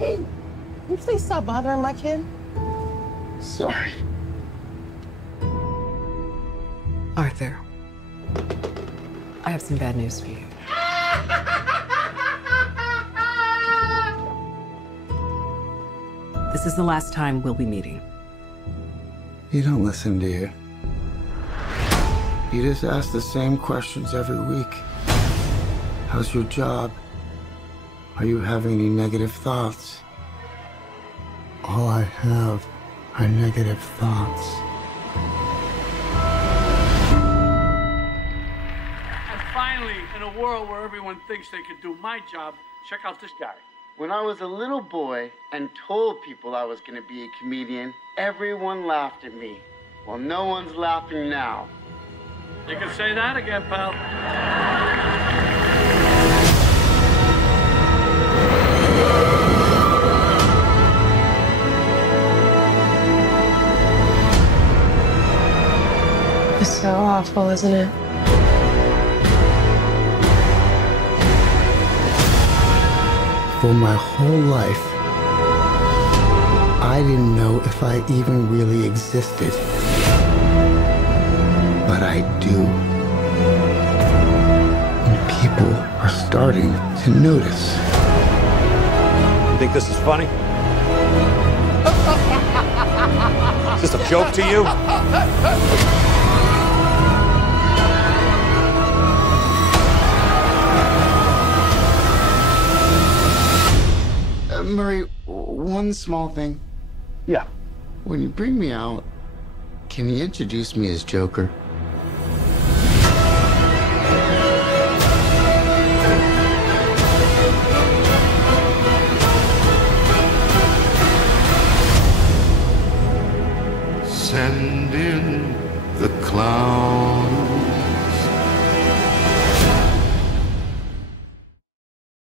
Hey, can you please stop bothering my kid? Sorry. Arthur, I have some bad news for you. This is the last time we'll be meeting. You don't listen, do you? You just ask the same questions every week. How's your job? Are you having any negative thoughts? All I have are negative thoughts. And finally, in a world where everyone thinks they can do my job, check out this guy. When I was a little boy and told people I was gonna be a comedian, everyone laughed at me. Well, no one's laughing now. You can say that again, pal. It's so awful, isn't it? For my whole life, I didn't know if I even really existed. But I do. And people are starting to notice. You think this is funny? Is this a joke to you? Murray, one small thing. Yeah. When you bring me out, can you introduce me as Joker? Send in the clown.